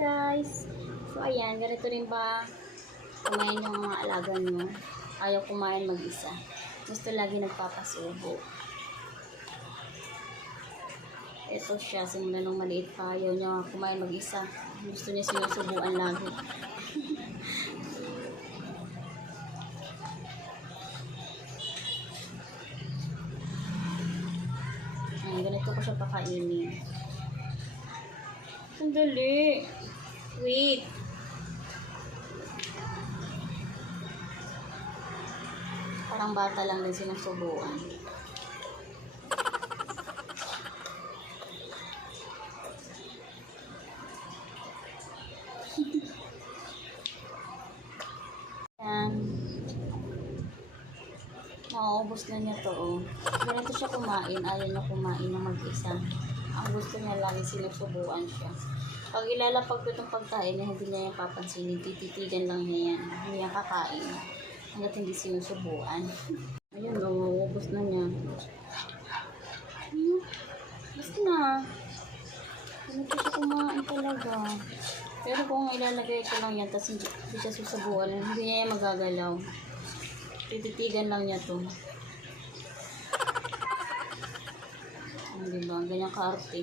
guys! So ayan, ganito rin ba kumain yung mga alaga nyo? Ayaw kumain mag-isa. Gusto lagi nagpapasubo. Ito siya, simula nung maliit pa, ayaw niya kumain mag-isa. Gusto niya sinusubuan lagi. Ayan, ganito ko siya pakainin. Sandali. Wait. Parang bata lang din sinusubuan. Yan. Nauubos na niya to, oh. Ganito siya kumain. Ayaw niya kumain na mag-isa. Ang gusto niya lagi sinusubuan siya. Pag ilalapag ko itong pagkain, hindi niya yung papansinin. Tititigan lang niya yan. Hindi niya kakain. Hanggat hindi sinusubuan. Ayun, nauubos na niya. Basta na. Ganito siya kumain talaga. Pero kung ilalagay ko lang yan, tapos hindi siya susubuan, hindi niya yan magagalaw. Tititigan lang niya to. Diba? Ganyan ka-arte.